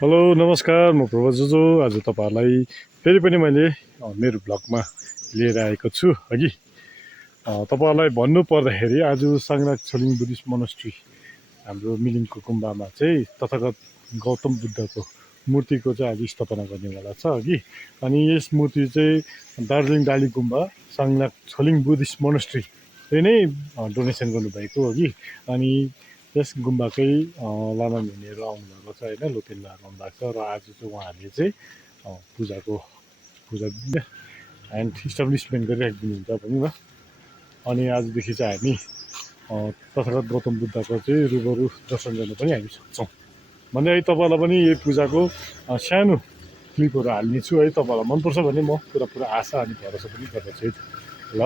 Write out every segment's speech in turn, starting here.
हेलो नमस्कार, म प्रभा जुजो। आज तपाईँहरूलाई फेरि पनि मैले मेरो भ्लगमा लिएर आएको छु हगि। तपाईँहरूलाई भन्नु पर्दाखेरि आज साङ्गनाक छोलिङ बुद्धिस्ट मोनास्ट्री हाम्रो मिलिङको गुम्बामा चाहिँ तथागत गौतम बुद्धको मूर्तिको चाहिँ आज स्थापना गर्नेवाला छ हगि। अनि यस मूर्ति चाहिँ दार्जिलिङ डाली गुम्बा साङ्गनाक छोलिङ बुद्धिस्ट मोनास्ट्रीले नै डोनेसन गर्नुभएको हगि। अनि यस गुम्बाकै लामा मुनिहरू आउनुभएको छ होइन, लोतेन्डाहरू आउनुभएको छ र आज चाहिँ उहाँहरूले चाहिँ पूजा एन्ड इस्टाब्लिसमेन्ट गरिराखिदिनुहुन्छ भनौँ न। अनि आजदेखि चाहिँ हामी तथागत गौतम बुद्धको चाहिँ रूबरू दर्शन गर्न पनि हामी सक्छौँ भन्दै है। तपाईँलाई पनि यही पूजाको सानो क्लिपहरू हाल्नेछु है। तपाईँलाई मनपर्छ भने म पुरा आशा अनि भरोसा पनि गर्दछु है। ल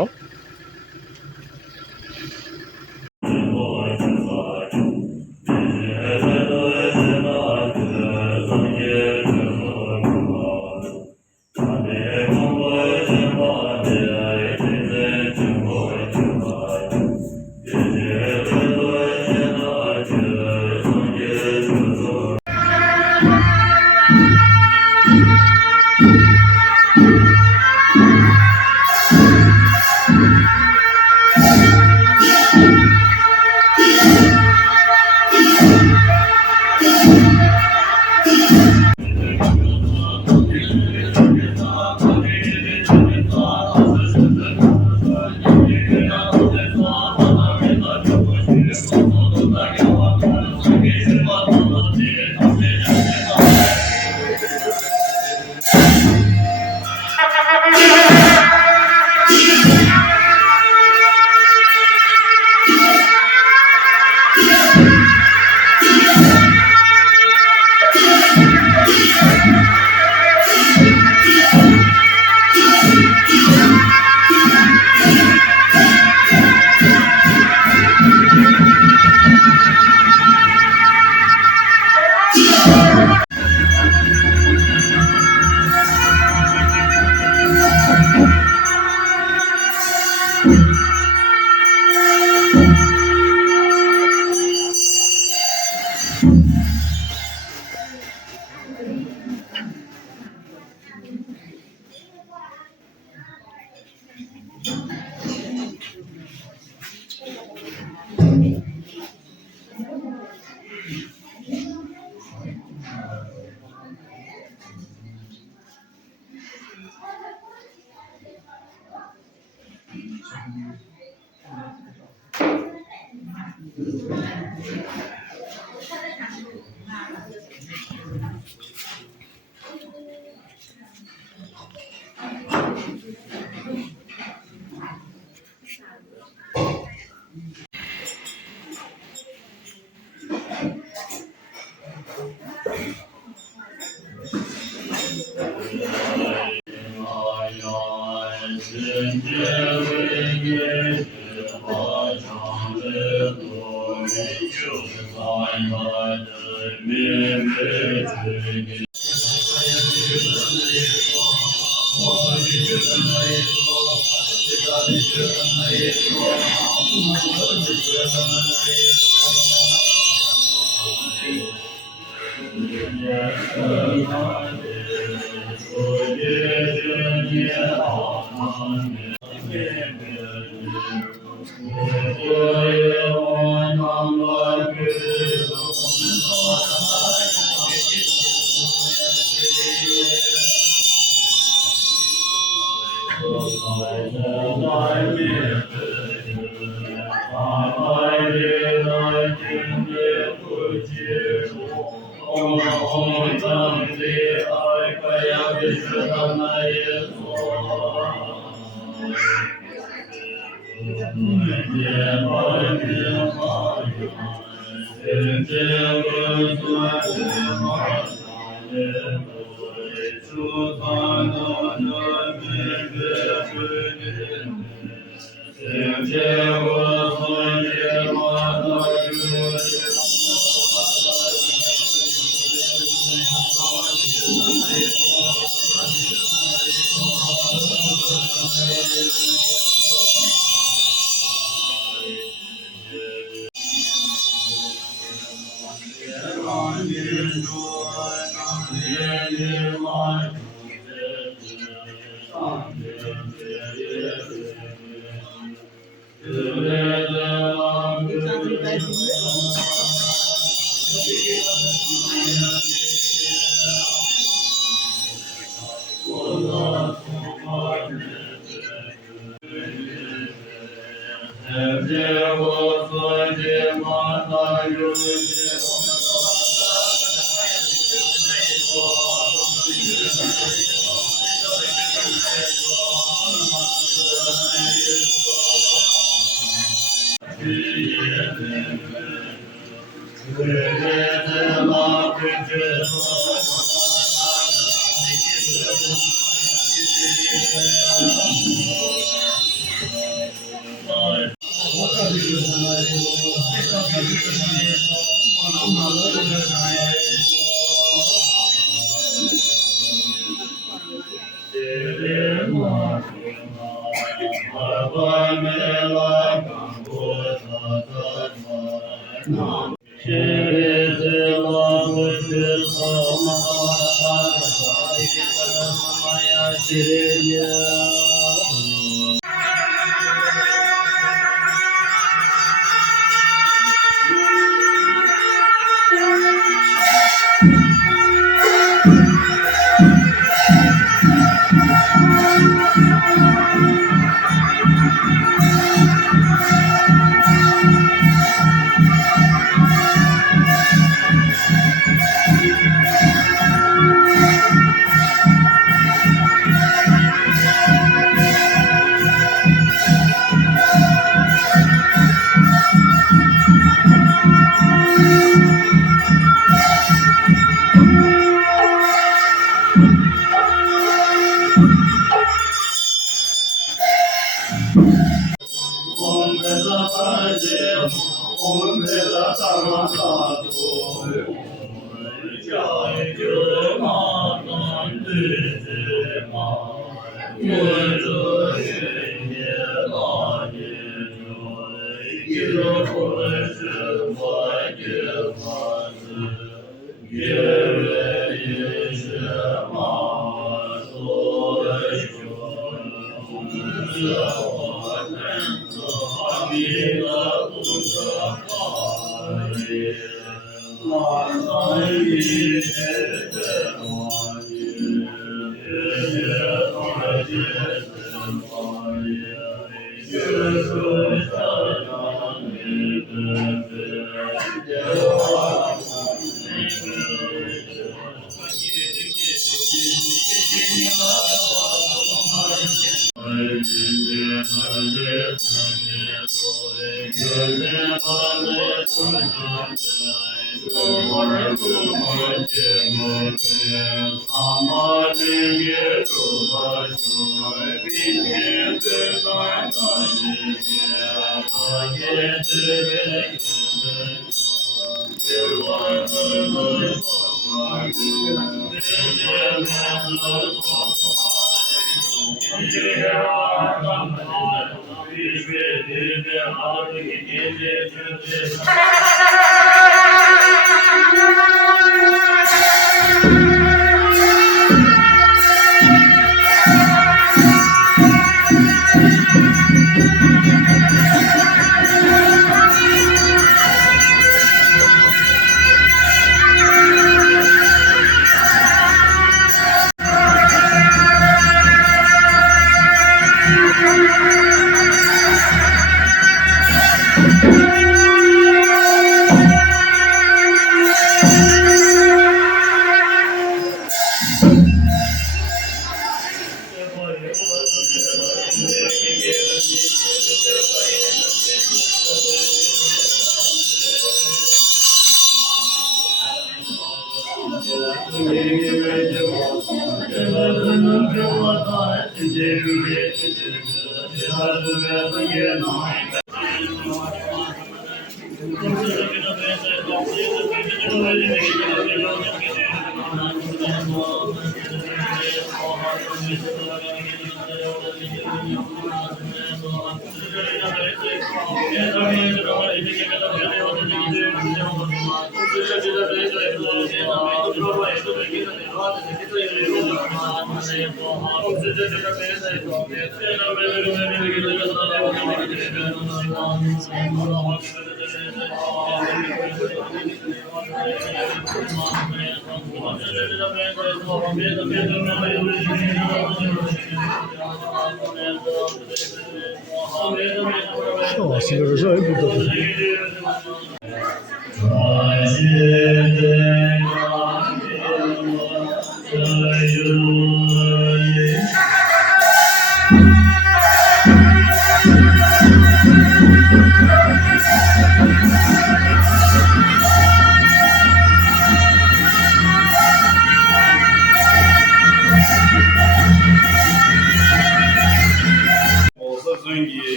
हाँसिलो रहेछ है बुद्ध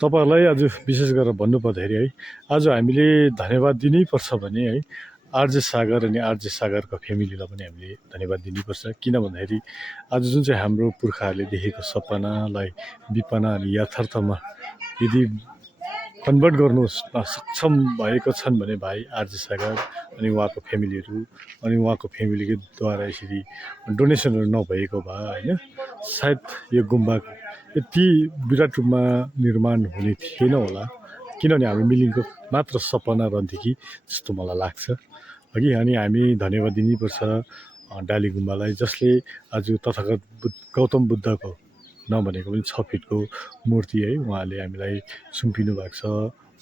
तपाईहरुलाई आज विशेष गरेर भन्नुपर्दाखेरि है आज हामीले धन्यवाद दिनैपर्छ भने है आरजे सागर अनि आरजे सागरको फ्यामिलीलाई पनि हामीले धन्यवाद दिनैपर्छ किन भन्दाखेरि आज जुन चाहिँ हाम्रो पुर्खाहरूले देखेको सपनालाई विपना अनि यथार्थमा यदि कन्भर्ट गर्नु सक्षम भएको छन् भने भाइ आरजे सागर अनि उहाँको फ्यामिलीहरू अनि उहाँको फ्यामिलीको द्वारा यसरी डोनेसनहरू नभएको भए होइन सायद यो गुम्बा यति विराट रूपमा निर्माण हुने थिएन होला किनभने हाम्रो मिलिङको मात्र सपना रहन्थ्यो कि जस्तो मलाई लाग्छ हगि अनि हामी धन्यवाद दिनैपर्छ डाली गुम्बालाई जसले आज तथागत गौतम बुद्धको नभनेको पनि 6 फिटको मूर्ति है उहाँले हामीलाई सुम्पिनु भएको छ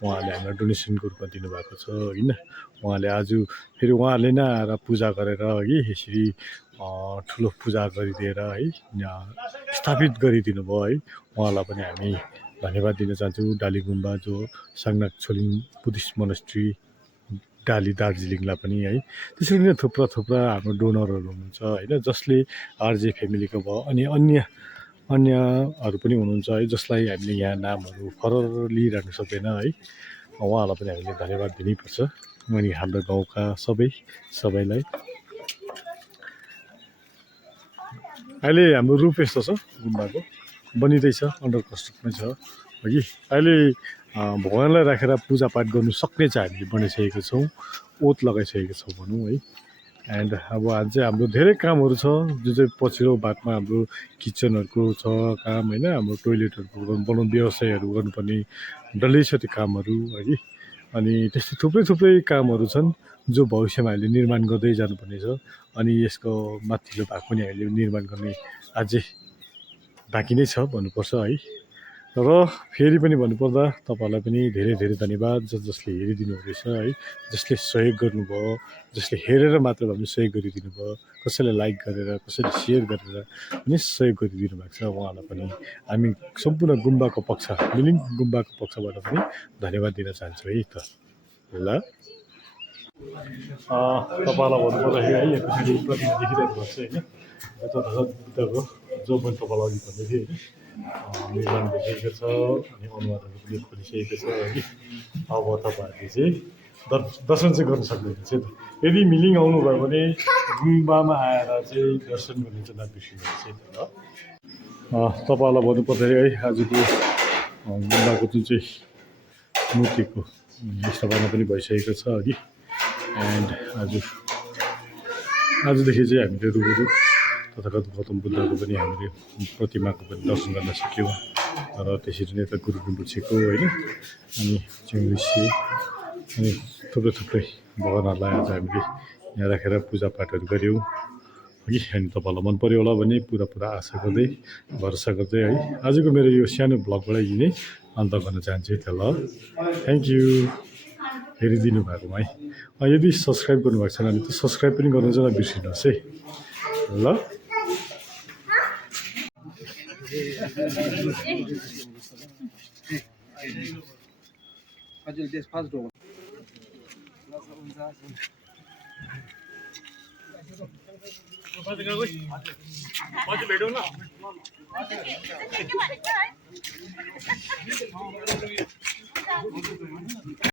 उहाँले हामीलाई डोनेसनको रूपमा दिनुभएको छ होइन उहाँले आज फेरि उहाँले नै आएर पूजा गरेर है यसरी ठुलो पूजा गरिदिएर है स्थापित गरिदिनु भयो है उहाँलाई पनि हामी धन्यवाद दिन चाहन्छौँ डाली गुम्बा जो साङनाक छोलिङ बुद्धिस्ट मोनास्ट्री डाली दार्जिलिङलाई पनि है त्यसरी नै थुप्रा थुप्रा हाम्रो डोनरहरू हुनुहुन्छ होइन जसले आरजे फ्यामिलीको भयो अनि अन्यहरू पनि हुनुहुन्छ है जसलाई हामीले यहाँ नामहरू फरर लिइरहनु सक्दैन है उहाँहरूलाई पनि हामीले धन्यवाद दिनैपर्छ अनि हाम्रो गाउँका सबैलाई अहिले हाम्रो रूप यस्तो छ गुम्बाको बनिँदैछ अन्डर कन्स्ट्रक्टमै छ हगि अहिले भगवानलाई राखेर पूजापाठ गर्नु सक्ने चाहिँ हामीले बनाइसकेको छौँ ओत लगाइसकेको छौँ भनौँ है एन्ड अब आज चाहिँ हाम्रो धेरै कामहरू छ जो चाहिँ पछिल्लो बादमा हाम्रो किचनहरूको छ काम होइन हाम्रो टोइलेटहरूको बनाउनु व्यवसायहरू गर्नुपर्ने डल्लै छ त्यो कामहरू है अनि त्यस्तै थुप्रै कामहरू छन् जो भविष्यमा हामीले निर्माण गर्दै जानुपर्ने छ अनि यसको माथिल्लो भाग पनि हामीले निर्माण गर्ने अझै बाँकी नै छ भन्नुपर्छ है र फेरि पनि भन्नुपर्दा तपाईँहरूलाई पनि धेरै धेरै धन्यवाद जसले हेरिदिनु हुँदैछ है, जसले सहयोग गर्नुभयो, जसले हेरेर मात्र भए पनि सहयोग गरिदिनु भयो, कसैले लाइक गरेर, कसैले सेयर गरेर पनि सहयोग गरिदिनु भएको छ। उहाँलाई पनि हामी सम्पूर्ण गुम्बाको पक्ष मिलिङ गुम्बाको पक्षबाट पनि धन्यवाद दिन चाहन्छु है त। ल तपाईँलाई भन्नुपर्दाखेरि है यहाँ पछाडि प्रतिमा देखिरहेको भएको छ होइन, यता बुद्धको जो पनि तपाईँलाई अघि भन्दै थिएँ होइन, निर्माण भइसकेको छ अनि अनुहारहरू पनि खोलिसकेको छ है। अब तपाईँहरूले चाहिँ दर्शन चाहिँ गर्न सक्नुहुन्छ है त। यदि मिलिङ आउनुभयो भने गुम्बामा आएर चाहिँ दर्शन गर्ने चाहिँ नबिर्सिनुहोस् है त। ल तपाईँहरूलाई भन्नुपर्दाखेरि है आजको गुम्बाको जुन चाहिँ मूर्तिको स्थापना पनि भइसकेको छ अघि। एन्ड आजदेखि चाहिँ हामीले रुबरु तथागत गौतम बुद्धको पनि हामीले प्रतिमाको पनि दर्शन गर्न सक्यौँ। र त्यसरी नै यता गुरु रिम्पोछेको होइन, अनि चिङरिसी अनि थुप्रै थुप्रै भगवानहरूलाई आज हामीले यहाँ राखेर पूजापाठहरू गऱ्यौँ है। अनि तपाईँहरूलाई मन पऱ्यो होला भन्ने पुरा आशा गर्दै भरोसा गर्दै है आजको मेरो यो सानो भ्लगबाट यही नै अन्त गर्न चाहन्छु है त। ल थ्याङ्क यू हेरिदिनु भएकोमा है। यदि सब्सक्राइब गर्नुभएको छैन भने त सब्सक्राइब पनि गर्नु चाहिँ नबिर्सिनुहोस् है। ल भेटौँ न।